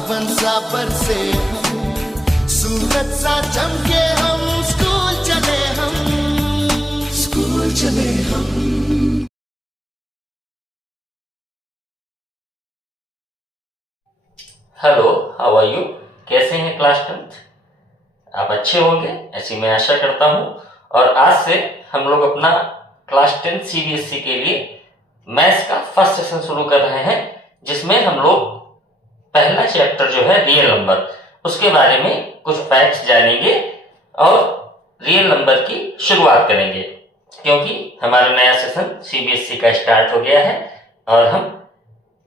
सावन सा बरसे सूरज सा चमके हम स्कूल चले हम। Hello, how are you? कैसे हैं क्लास 10th? आप अच्छे होंगे ऐसी मैं आशा करता हूं। और आज से हम लोग अपना क्लास 10 सीबीएसई के लिए मैथ्स का फर्स्ट सेशन शुरू कर रहे हैं, जिसमें हम लोग पहला चैप्टर जो है रियल नंबर, उसके बारे में कुछ फैक्ट्स जानेंगे और रियल नंबर की शुरुआत करेंगे, क्योंकि हमारा नया सेशन सीबीएसई का स्टार्ट हो गया है और हम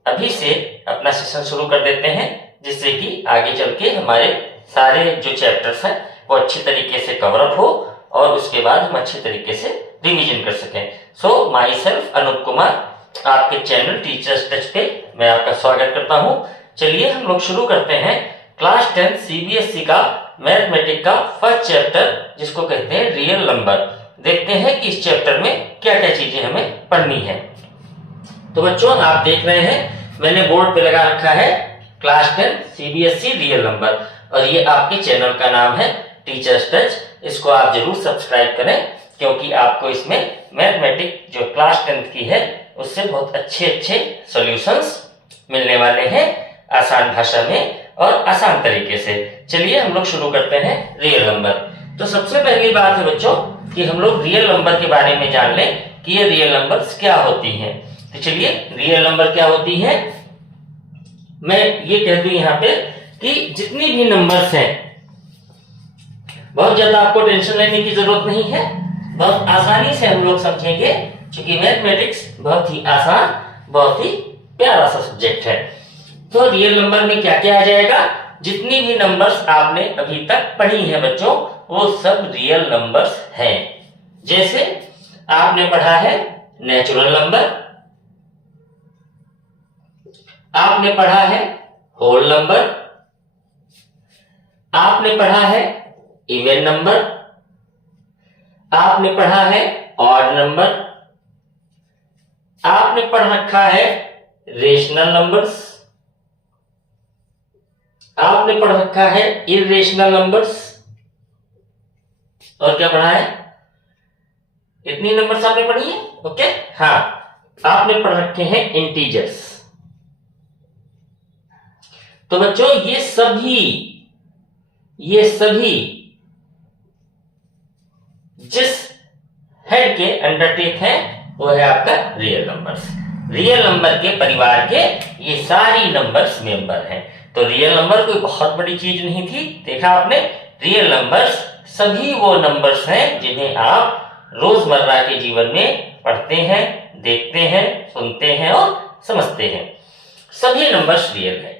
अभी से अपना सेशन शुरू कर देते हैं, जिससे कि आगे चल के हमारे सारे जो चैप्टर्स हैं वो अच्छी तरीके से कवर अप हो और उसके बाद हम अच्छे तरीके से रिवीजन कर सकें। सो माई सेल्फ अनूप कुमार, आपके चैनल टीचर्स टच पे मैं आपका स्वागत करता हूं। चलिए हम लोग शुरू करते हैं क्लास 10 सीबीएसई का मैथमेटिक्स का फर्स्ट चैप्टर, जिसको कहते हैं रियल नंबर। देखते हैं कि इस चैप्टर में क्या क्या चीजें हमें पढ़नी है। तो बच्चों, आप देख रहे हैं मैंने बोर्ड पे लगा रखा है क्लास 10 सीबीएसई रियल नंबर, और ये आपके चैनल का नाम है टीचर्स टच। इसको आप जरूर सब्सक्राइब करें, क्योंकि आपको इसमें मैथमेटिक्स जो क्लास 10 की है उससे बहुत अच्छे अच्छे सॉल्यूशंस मिलने वाले हैं, आसान भाषा में और आसान तरीके से। चलिए हम लोग शुरू करते हैं रियल नंबर। तो सबसे पहली बात है बच्चों कि हम लोग रियल नंबर के बारे में जान लें कि ये रियल नंबर्स क्या होती हैं। तो चलिए, रियल नंबर क्या होती है, मैं ये कह दूं यहाँ पे कि जितनी भी नंबर्स हैं, बहुत ज्यादा आपको टेंशन लेने की जरूरत नहीं है, बहुत आसानी से हम लोग समझेंगे, क्योंकि मैथमेटिक्स बहुत ही आसान, बहुत ही प्यारा सा सब्जेक्ट है। तो रियल नंबर में क्या क्या आ जाएगा, जितनी भी नंबर्स आपने अभी तक पढ़ी है बच्चों, वो सब रियल नंबर्स हैं। जैसे आपने पढ़ा है नेचुरल नंबर, आपने पढ़ा है होल नंबर, आपने पढ़ा है इवन नंबर, आपने पढ़ा है ऑड नंबर, आपने पढ़ रखा है रेशनल नंबर्स, आपने पढ़ रखा है इरेशनल नंबर्स, और क्या पढ़ा है, इतनी नंबर्स आपने पढ़ी है। ओके, हाँ, आपने पढ़ रखे हैं इंटीजर्स। तो बच्चों, ये सभी जिस हेड के अंडरटेक है वो है आपका रियल नंबर्स। रियल नंबर के परिवार के ये सारी नंबर्स मेंबर हैं। तो रियल नंबर कोई बहुत बड़ी चीज नहीं थी, देखा आपने। रियल नंबर्स सभी वो नंबर्स हैं जिन्हें आप रोजमर्रा के जीवन में पढ़ते हैं, देखते हैं, सुनते हैं और समझते हैं। सभी नंबर्स रियल है।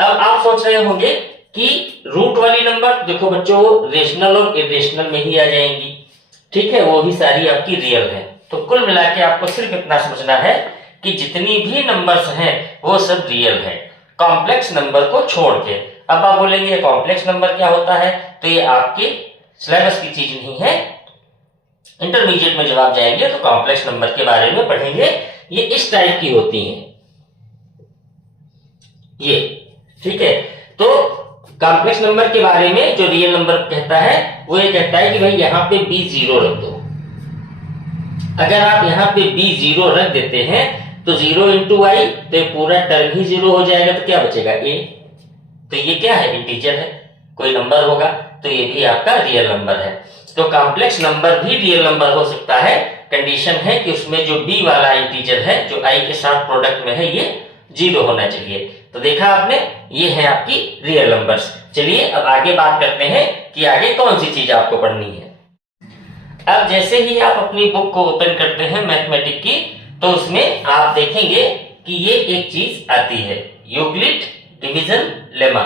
अब आप सोच रहे होंगे कि रूट वाली नंबर, देखो बच्चों, रेशनल और इरेशनल में ही आ जाएंगी, ठीक है, वो भी सारी आपकी रियल है। तो कुल मिला के आपको सिर्फ इतना समझना है कि जितनी भी नंबर्स हैं वो सब रियल है, कॉम्प्लेक्स नंबर को छोड़ के। अब आप बोलेंगे कॉम्प्लेक्स नंबर क्या होता है, तो ये आपके सिलेबस की चीज नहीं है। इंटरमीडिएट में जब आप जाएंगे तो कॉम्प्लेक्स नंबर के बारे में पढ़ेंगे। ये इस टाइप की होती हैं, ये, ठीक है। तो कॉम्प्लेक्स नंबर के बारे में जो रियल नंबर कहता है वो ये कहता है कि भाई यहाँ पे b 0 रख दो। अगर आप यहाँ पे b 0 रख देते हैं तो 0 इंटू आई, तो ये पूरा टर्म ही 0 हो जाएगा, तो क्या बचेगा a। तो ये क्या है, इंटीजर है, कोई नंबर होगा, तो ये भी आपका रियल नंबर है। तो कॉम्प्लेक्स नंबर भी रियल नंबर हो सकता है, कंडीशन है कि उसमें जो b वाला इंटीजर है जो i के साथ प्रोडक्ट में है ये 0 होना चाहिए। तो देखा आपने, ये है आपकी रियल नंबर्स। चलिए अब आगे बात करते हैं कि आगे कौन सी चीज आपको पढ़नी है। अब जैसे ही आप अपनी बुक को ओपन करते हैं मैथमेटिक्स की, तो उसमें आप देखेंगे कि ये एक चीज आती है, यूक्लिड डिवीजन लेमा।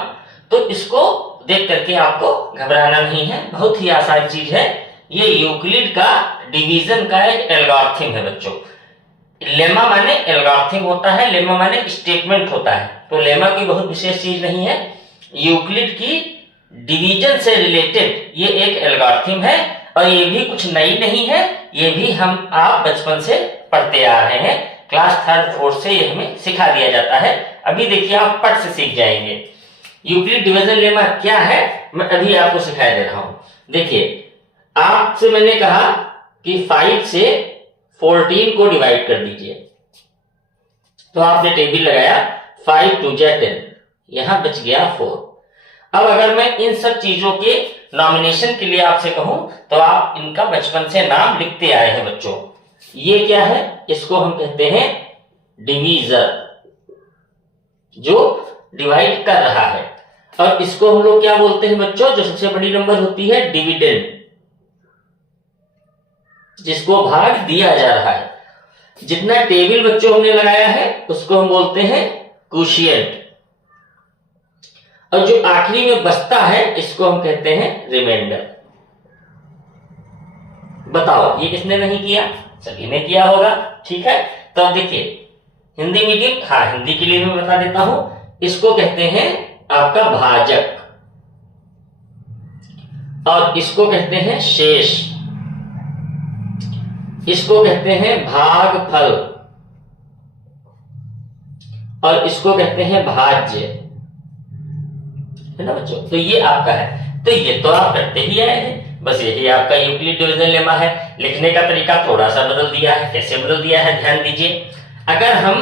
तो इसको देख करके आपको घबराना नहीं है, बहुत ही आसान चीज है। ये यूक्लिड का डिवीजन का एक एल्गोरिथम है बच्चों। लेमा माने एल्गोरिथम होता है, लेमा माने स्टेटमेंट होता है। तो लेमा कोई बहुत विशेष चीज नहीं है, यूक्लिड की डिवीजन से रिलेटेड ये एक एल्गोरिथम है, और ये भी कुछ नई नहीं है, ये भी आप बचपन से पढ़ते आ रहे हैं। क्लास 3rd 4th से ये हमें सिखा दिया जाता है। अभी देखिए आप पट से सीख जाएंगे। यूक्लिड डिवीजन लेमा क्या है मैं अभी आपको सिखा दे रहा हूं। देखिए आपसे मैंने कहा कि 5 से 14 को डिवाइड कर दीजिए, तो आपने टेबल लगाया 5 2 10, यहां बच गया 4। अब अगर मैं इन सब चीजों के नॉमिनेशन के लिए आपसे कहूं तो आप इनका बचपन से नाम लिखते आए हैं बच्चों। ये क्या है, इसको हम कहते हैं डिवीजर, जो डिवाइड कर रहा है। और इसको हम लोग क्या बोलते हैं बच्चों, जो सबसे बड़ी नंबर होती है डिविडेंड, जिसको भाग दिया जा रहा है। जितना टेबल बच्चों हमने लगाया है उसको हम बोलते हैं क्वोशिएंट, और जो आखिरी में बचता है इसको हम कहते हैं रिमाइंडर। बताओ ये किसने नहीं किया, सभी ने किया होगा। ठीक है, तो अब देखिए हिंदी मीडियम, हाँ हिंदी के लिए मैं बता देता हूं, इसको कहते हैं आपका भाजक, और इसको कहते हैं शेष, इसको कहते हैं भागफल, और इसको कहते हैं भाज्य, है ना बच्चों। तो ये आपका है, तो ये तो आप करते ही आए हैं, बस यही आपका यूक्लिड डिवीजन लेमा है। लिखने का तरीका थोड़ा सा बदल दिया है, कैसे बदल दिया है ध्यान दीजिए। अगर हम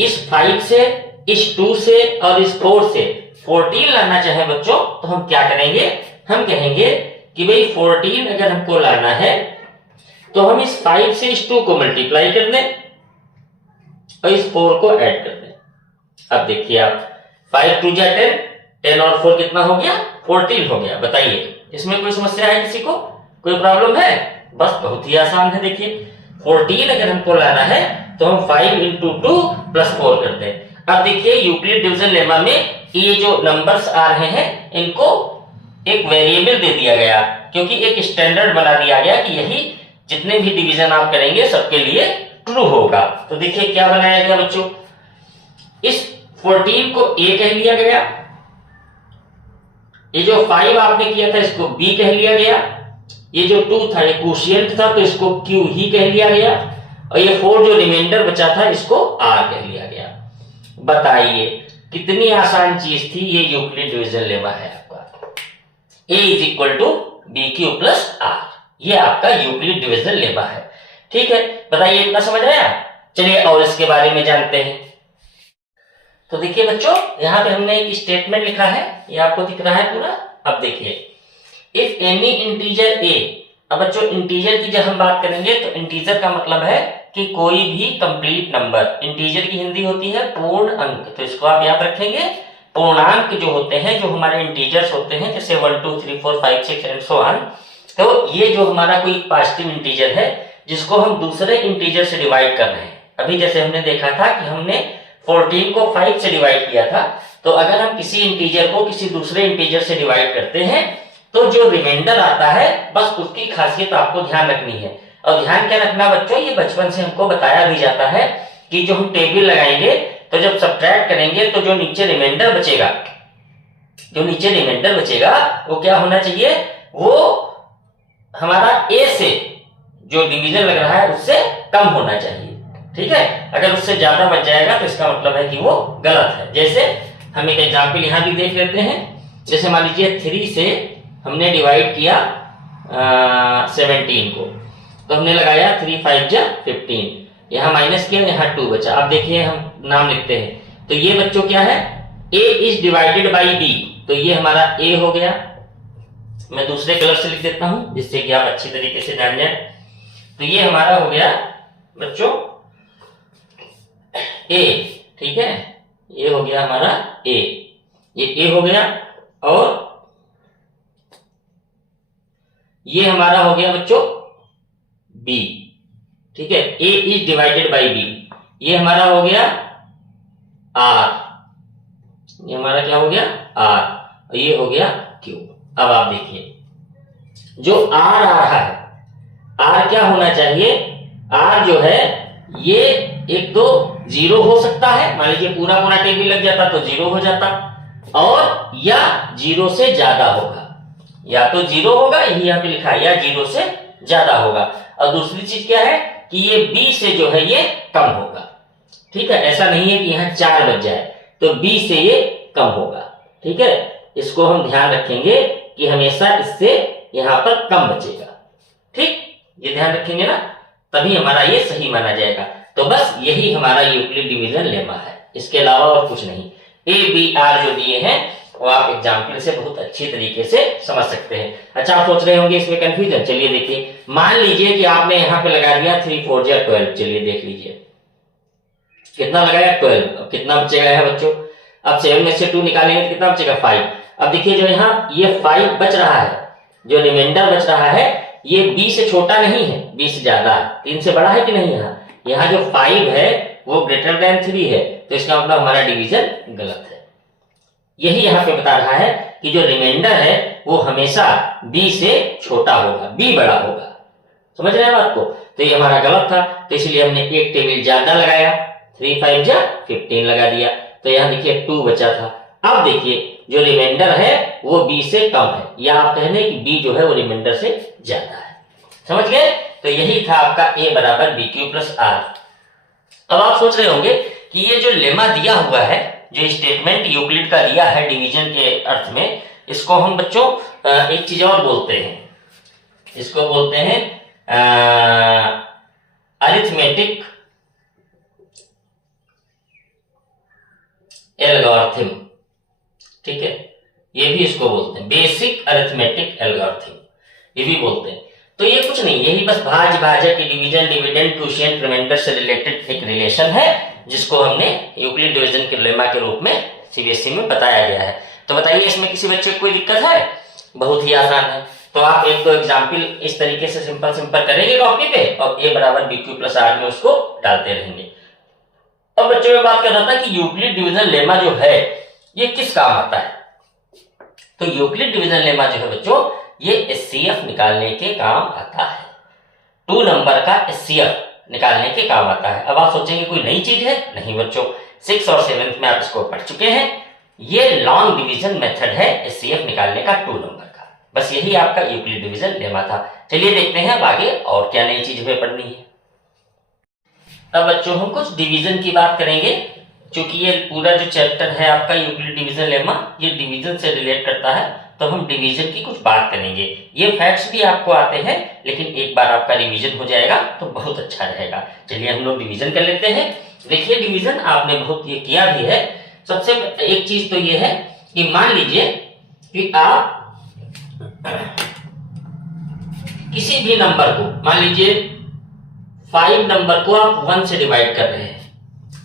इस 5 से, इस 2 से और इस 4 से 14 लाना चाहे बच्चों, तो हम क्या करेंगे, हम कहेंगे कि भाई 14 अगर हमको लाना है तो हम इस 5 से इस 2 को मल्टीप्लाई कर दें और इस 4 को ऐड कर दें। अब देखिए आप 5 2 10, 10 और 4 कितना हो गया, 14 हो गया। बताइए इसमें कोई समस्या है किसी को, कोई प्रॉब्लम है? बस बहुत ही आसान है। देखिए 14 अगर हमको लाना है तो हम 5 इंटू 2 प्लस 4 कर दें। अब देखिए यूक्लिड डिवीजन लेमा में ये जो नंबर्स आ रहे हैं इनको एक वेरिएबल दे दिया गया, क्योंकि एक स्टैंडर्ड बना दिया गया कि यही जितने भी डिवीजन आप करेंगे सबके लिए ट्रू होगा। तो देखिए क्या बनाया गया बच्चों, इस 14 को A कह लिया गया, ये जो 5 आपने किया था इसको B कह लिया गया, ये जो 2 था ये क्वोशिएंट था तो इसको Q ही कह लिया गया, और ये 4 जो रिमाइंडर बचा था इसको R कह लिया गया। बताइए कितनी आसान चीज थी, ये यूक्लिड डिवीजन लेमा है आपका। A = BQ + R, ये आपका यूक्लिड डिवीजन लेमा है। ठीक है, बताइए इतना समझ आया। चलिए और इसके बारे में जानते हैं। तो देखिए बच्चों यहां पे हमने एक स्टेटमेंट लिखा है, ये आपको दिख रहा है पूरा। अब देखिए इफ एनी इंटीजर A, अब बच्चों इंटीजर की जब हम बात करेंगे तो इंटीजर का मतलब है कि कोई भी कंप्लीट नंबर, इंटीजर की हिंदी होती है पूर्ण अंक, तो इसको आप याद रखेंगे। पूर्णांक जो होते हैं, जो हमारे इंटीजर्स होते हैं, जैसे 1 2 3 4 5 6 एंड सो ऑन, तो ये जो हमारा कोई पॉजिटिव इंटीजर है जिसको हम दूसरे इंटीजर से डिवाइड कर रहे हैं। अभी जैसे हमने देखा था कि हमने 14 को 5 से डिवाइड किया था, तो अगर हम किसी इंटीजर को किसी दूसरे इंटीजर से डिवाइड करते हैं तो जो रिमाइंडर आता है बस उसकी खासियत आपको ध्यान रखनी है। और ध्यान क्या रखना बच्चों, ये बचपन से हमको बताया भी जाता है कि जो हम टेबल लगाएंगे तो जब सब्ट्रैक्ट करेंगे तो जो नीचे रिमाइंडर बचेगा, जो नीचे रिमाइंडर बचेगा वो क्या होना चाहिए, वो हमारा A से जो डिवीजन लग रहा है उससे कम होना चाहिए। ठीक है, अगर उससे ज्यादा बच जाएगा तो इसका मतलब है कि वो गलत है। जैसे हम एक एग्जाम्पल यहां भी देख लेते हैं, जैसे मान लीजिए 3 से हमने डिवाइड किया 17 को, तो हमने लगाया 3 5 15, यहां माइनस किया, यहां 2 बचा। अब देखिए हम नाम लिखते हैं, तो ये बच्चों क्या है, A is divided by B, तो ये हमारा A हो गया। मैं दूसरे कलर से लिख देता हूं जिससे कि आप अच्छी तरीके से जान जाए। तो ये हमारा हो गया बच्चों A, ठीक है, ये हो गया हमारा A, ये A हो गया, और ये हमारा हो गया बच्चों B। ठीक है, A is divided by B, ये हमारा हो गया R, ये हमारा क्या हो गया R, और ये हो गया Q। अब आप देखिए जो R आ रहा है, R क्या होना चाहिए, R जो है ये एक तो 0 हो सकता है, मान लीजिए पूरा पूरा टेबल लग जाता तो 0 हो जाता, और या 0 से ज्यादा होगा, या तो 0 होगा, यही यहाँ पे लिखा है, या 0 से ज्यादा होगा। और दूसरी चीज क्या है कि ये B से जो है ये कम होगा। ठीक है, ऐसा नहीं है कि यहाँ 4 बच जाए, तो B से ये कम होगा। ठीक है, इसको हम ध्यान रखेंगे कि हमेशा इससे यहां पर कम बचेगा। ठीक, ये ध्यान रखेंगे ना, तभी हमारा ये सही माना जाएगा। तो बस यही हमारा यूक्लिड डिवीजन लेमा है, इसके अलावा और कुछ नहीं। ए बी आर जो दिए हैं वो आप एग्जाम्पल से बहुत अच्छी तरीके से समझ सकते हैं। अच्छा, आप सोच रहे होंगे इसमें कंफ्यूजन, चलिए देखिए। मान लीजिए कि आपने यहाँ पे लगा दिया 3 4 जा 12, चलिए देख लीजिए कितना लगाया 12, अब कितना बचेगा है बच्चों। अब 7 में से 2 निकालेंगे तो कितना बचेगा 5। अब देखिए जो यहाँ ये 5 बच रहा है, जो रिमाइंडर बच रहा है ये b से छोटा नहीं है, b से ज्यादा, 3 से बड़ा है कि नहीं। यहाँ जो 5 है वो ग्रेटर देन 3 है, तो इसका मतलब हमारा डिवीजन गलत है। यही यहाँ पे बता रहा है कि जो रिमाइंडर है वो हमेशा b से छोटा होगा, b बड़ा होगा। समझ रहे हैं बात को। तो ये हमारा गलत था, तो इसलिए हमने एक टेबल ज्यादा लगाया, 3 5 जा 15 लगा दिया। तो यहाँ देखिए 2 बचा था। अब देखिए जो रिमाइंडर है वो b से कम है, या आप कह लें कि b जो है वो रिमाइंडर से ज्यादा है। समझ गए। तो यही था आपका a बराबर BQ प्लस R। अब आप सोच रहे होंगे कि ये जो लेमा दिया हुआ है, जो स्टेटमेंट यूक्लिड का दिया है डिवीजन के अर्थ में, इसको हम बच्चों एक चीज और बोलते हैं, इसको बोलते हैं अरिथमेटिक एल्गोरिथम। ठीक है, ये भी इसको बोलते हैं बेसिक अरिथमेटिक एल्गोरिथम, ये भी बोलते हैं। तो ये कुछ नहीं, यही बस भाज्य भाजक डिवीजन डिविडेंड क्वोशिएंट रिमाइंडर से रिलेटेड एक रिलेशन है, जिसको हमने यूक्लिड डिवीजन के लेमा के रूप में सीबीएसई में बताया गया है। तो बताइए इसमें किसी बच्चे को कोई दिक्कत है? बहुत ही आसान है। तो आप एक दो एग्जाम्पल इस तरीके से सिंपल सिंपल करेंगे कॉपी पे, और a बराबर BQ प्लस R में उसको डालते रहेंगे। अब बच्चों में बात कर रहा था कि यूक्लिड डिवीजन लेमा जो है ये किस काम आता है। तो यूक्लिड डिवीजन लेमा जो है बच्चों, ये SCF निकालने के काम आता है। 2 नंबर का SCF निकालने के काम आता है। अब आप सोचेंगे कोई नई चीज है, नहीं बच्चों, 6 और 7 में आप इसको पढ़ चुके हैं। ये लॉन्ग डिवीजन मेथड है SCF निकालने का 2 नंबर का। बस यही आपका यूक्लिड डिवीजन लेमा था। चलिए देखते हैं अब आगे और क्या नई चीज हमें पढ़नी है। अब बच्चों हम कुछ डिवीजन की बात करेंगे, क्योंकि ये पूरा जो चैप्टर है आपका यूक्लिड डिवीजन लेमा, ये डिवीजन से रिलेट करता है, तो हम डिवीजन की कुछ बात करेंगे। ये फैक्ट्स भी आपको आते हैं, लेकिन एक बार आपका रिवीजन हो जाएगा तो बहुत अच्छा रहेगा। चलिए हम लोग डिवीजन कर लेते हैं। देखिए डिवीजन आपने बहुत ये किया भी है। सबसे एक चीज तो ये है कि मान लीजिए कि आप किसी भी नंबर को, मान लीजिए 5 नंबर को आप 1 से डिवाइड कर रहे हैं।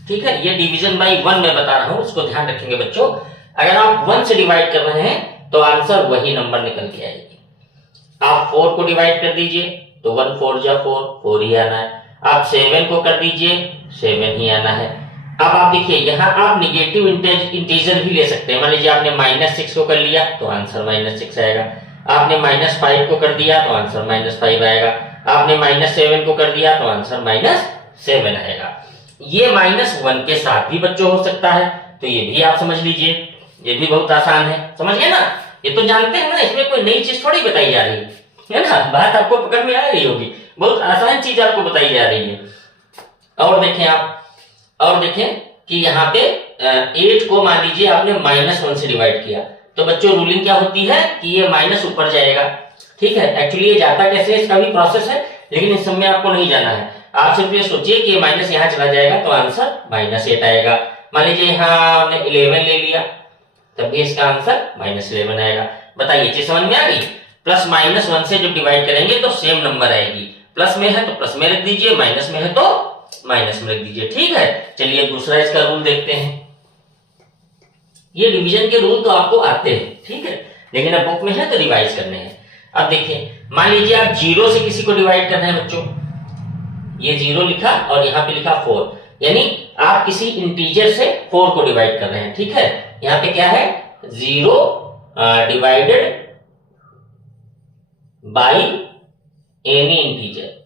ठीक है, ये डिवीजन बाई 1 में बता रहा हूं, उसको ध्यान रखेंगे बच्चों। अगर आप 1 से डिवाइड कर रहे हैं तो आंसर वही नंबर निकल के आएगी। आप 4 को डिवाइड कर दीजिए तो 1 4 जा 4 ही आना है। आप 7 को कर दीजिए 7 ही आना है। अब आप देखिए यहाँ आप निगेटिव इंटीजर भी ले सकते हैं। मान लीजिए आपने -6 को कर लिया तो आंसर -6 आएगा। आपने -5 को कर दिया तो आंसर -5 आएगा। आपने -7 को कर दिया तो आंसर -7 आएगा। ये -1 के साथ भी बच्चों हो सकता है, तो ये भी आप समझ लीजिए, ये भी बहुत आसान है। समझ गए ना, ये तो जानते हैं ना, इसमें कोई नई चीज थोड़ी बताई जा रही है ना। बात आपको पकड़ में आ रही होगी, बहुत आसान चीज आपको बताई जा रही है। और देखें आप, और देखें कि यहाँ पे 8 को मान लीजिए आपने -1 से डिवाइड किया, तो बच्चों रूलिंग क्या होती है कि ये माइनस ऊपर जाएगा। ठीक है, एक्चुअली ये जाता कैसे इसका भी प्रोसेस है, लेकिन इस समय आपको नहीं जाना है। आप सिर्फ ये सोचिए कि माइनस यहाँ चला जाएगा तो आंसर -8 आएगा। मान लीजिए यहाँ हमने 11 ले लिया, तब भी इसका आंसर -11 आएगा। बताइए चीज समझ में आ गई। प्लस -1 से जब डिवाइड करेंगे तो सेम नंबर आएगी। प्लस में है तो प्लस में रख दीजिए, माइनस में है तो माइनस में रख दीजिए। ठीक है, चलिए दूसरा इसका रूल देखते हैं। ये डिवीजन के रूल तो आपको आते हैं, ठीक है, लेकिन अब बुक में है तो रिवाइज करने हैं। अब देखिए, मान लीजिए आप 0 से किसी को डिवाइड करना है बच्चों, ये 0 लिखा और यहाँ पे लिखा 4, यानी आप किसी इंटीजर से 4 को डिवाइड कर रहे हैं। ठीक है, यहाँ पे क्या है 0 डिवाइडेड बाई एनी इंटीजर,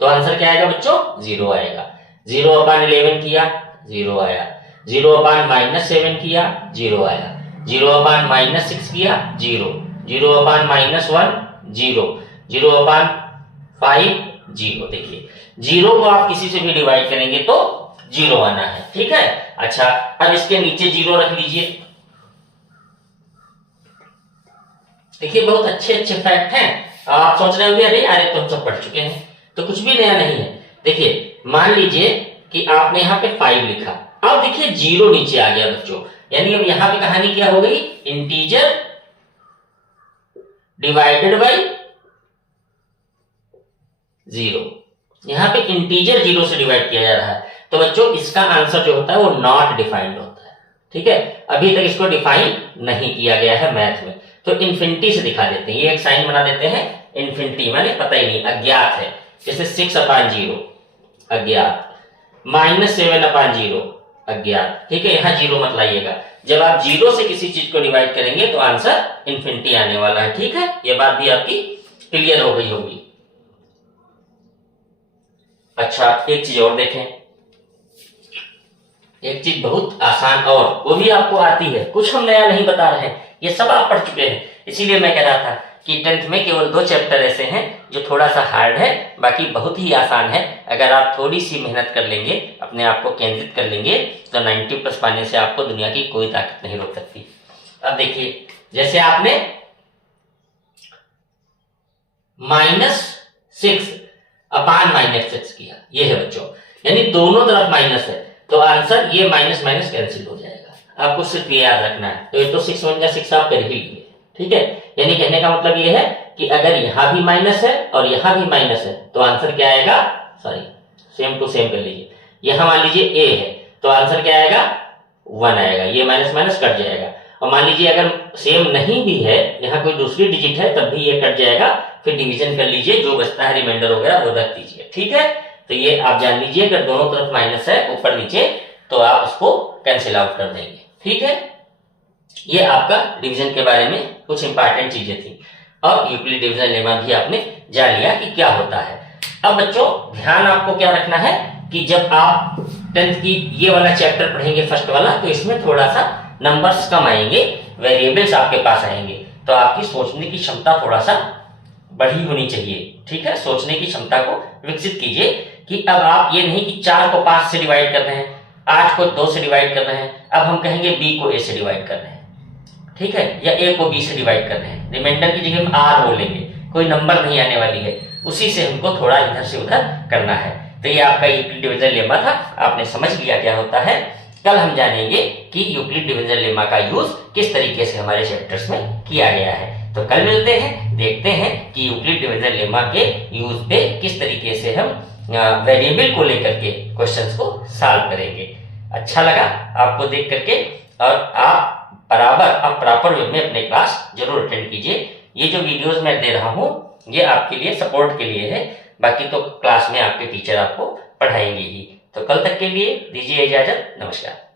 तो आंसर क्या आएगा बच्चों 0 आएगा। 0/11 किया 0 आया, 0/-7 किया 0 आया, 0/-6 किया 0, 0/-1 0, 0/5 0। देखिए 0 को आप किसी से भी डिवाइड करेंगे तो 0 आना है। ठीक है, अच्छा, अब इसके नीचे 0 रख लीजिए। देखिए बहुत अच्छे अच्छे फैक्ट हैं। आप सोच रहे होंगे अरे यार तो हम सब पढ़ चुके हैं, तो कुछ भी नया नहीं है। देखिए मान लीजिए कि आपने यहाँ पे 5 लिखा, अब देखिए 0 नीचे आ गया बच्चों, यानी अब यहाँ पे कहानी क्या हो गई, इंटीजर डिवाइडेड बाई 0। यहाँ पे इंटीजर 0 से डिवाइड किया जा रहा है, तो बच्चों इसका आंसर जो होता है वो नॉट डिफाइंड होता है। ठीक है, अभी तक इसको डिफाइन नहीं किया गया है मैथ में, तो इन्फिनिटी से दिखा देते हैं। ये एक साइन बना देते हैं इन्फिनिटी, माने पता ही नहीं, अज्ञात है। जैसे 6/0 अज्ञात, -7/0 अज्ञात। ठीक है, यहां 0 मत लाइएगा। जब आप 0 से किसी चीज को डिवाइड करेंगे तो आंसर इन्फिनिटी आने वाला है। ठीक है, ये बात भी आपकी क्लियर हो गई होगी। अच्छा, एक चीज और देखें, एक चीज बहुत आसान और वो भी आपको आती है, कुछ हम नया नहीं बता रहे हैं, ये सब आप पढ़ चुके हैं। इसीलिए मैं कह रहा था कि 10th में केवल 2 चैप्टर ऐसे हैं जो थोड़ा सा हार्ड है, बाकी बहुत ही आसान है। अगर आप थोड़ी सी मेहनत कर लेंगे, अपने आप को केंद्रित कर लेंगे, तो 90+ पाने से आपको दुनिया की कोई ताकत नहीं रोक सकती। अब देखिए, जैसे आपने -6/-6 किया, ये है बच्चों, यानी दोनों तरफ माइनस है, तो आंसर ये माइनस माइनस कैंसिल हो जाएगा। आपको सिर्फ ये याद रखना है। तो ये तो 6 1 6 आप कर ही लिए। ठीक है, यानी कहने का मतलब ये है कि अगर यहां भी माइनस है और यहां भी माइनस है तो आंसर क्या आएगा, सॉरी सेम टू सेम कर लीजिए। यहां मान लीजिए a है तो आंसर क्या आएगा, 1 आएगा, ये माइनस माइनस कट जाएगा। और मान लीजिए अगर सेम नहीं भी है, यहाँ कोई दूसरी डिजिट है, तब भी ये कट जाएगा। फिर डिवीजन कर लीजिए, जो बचता है रिमाइंडर वगैरह वो रख दीजिए। ठीक है, तो ये आप जान लीजिए, अगर दोनों तरफ माइनस है ऊपर नीचे तो आप उसको कैंसिल आउट कर देंगे। ठीक है, ये आपका डिवीजन के बारे में कुछ इंपॉर्टेंट चीजें थी, और यूक्लिड डिवीजन लेमा भी आपने जान लिया कि क्या होता है। अब बच्चों ध्यान आपको क्या रखना है कि जब आप 10th की ये वाला चैप्टर पढ़ेंगे, फर्स्ट वाला, तो इसमें थोड़ा सा नंबर्स कम आएंगे, वेरिएबल्स आपके पास आएंगे, तो आपकी सोचने की क्षमता थोड़ा सा बढ़ी होनी चाहिए। ठीक है, सोचने की क्षमता को विकसित कीजिए कि अब आप ये नहीं कि 4 को 5 से डिवाइड कर रहे हैं, 8 को 2 से डिवाइड कर रहे हैं, अब हम कहेंगे b को a से डिवाइड कर रहे हैं। ठीक है, या a को b से डिवाइड कर रहे हैं, रिमाइंडर की जगह हम r बोलेंगे, कोई नंबर नहीं आने वाली है, उसी से हमको थोड़ा इधर से उधर करना है। तो ये आपका यूक्लिड डिवीजन लेमा था, आपने समझ लिया क्या होता है। कल हम जानेंगे कि यूक्लिड डिवीजन लेमा का यूज किस तरीके से हमारे चैप्टर्स में किया गया है। तो कल मिलते हैं, देखते हैं कि यूक्लिड डिवीजन लेमा के यूज पे किस तरीके से हम वेरिएबल को लेकर के क्वेश्चंस को सॉल्व करेंगे। अच्छा लगा आपको देख करके, और आप प्रॉपर वे में अपने क्लास जरूर अटेंड कीजिए। ये जो वीडियोस मैं दे रहा हूँ ये आपके लिए सपोर्ट के लिए है, बाकी तो क्लास में आपके टीचर आपको पढ़ाएंगे ही। तो कल तक के लिए दीजिए इजाजत, नमस्कार।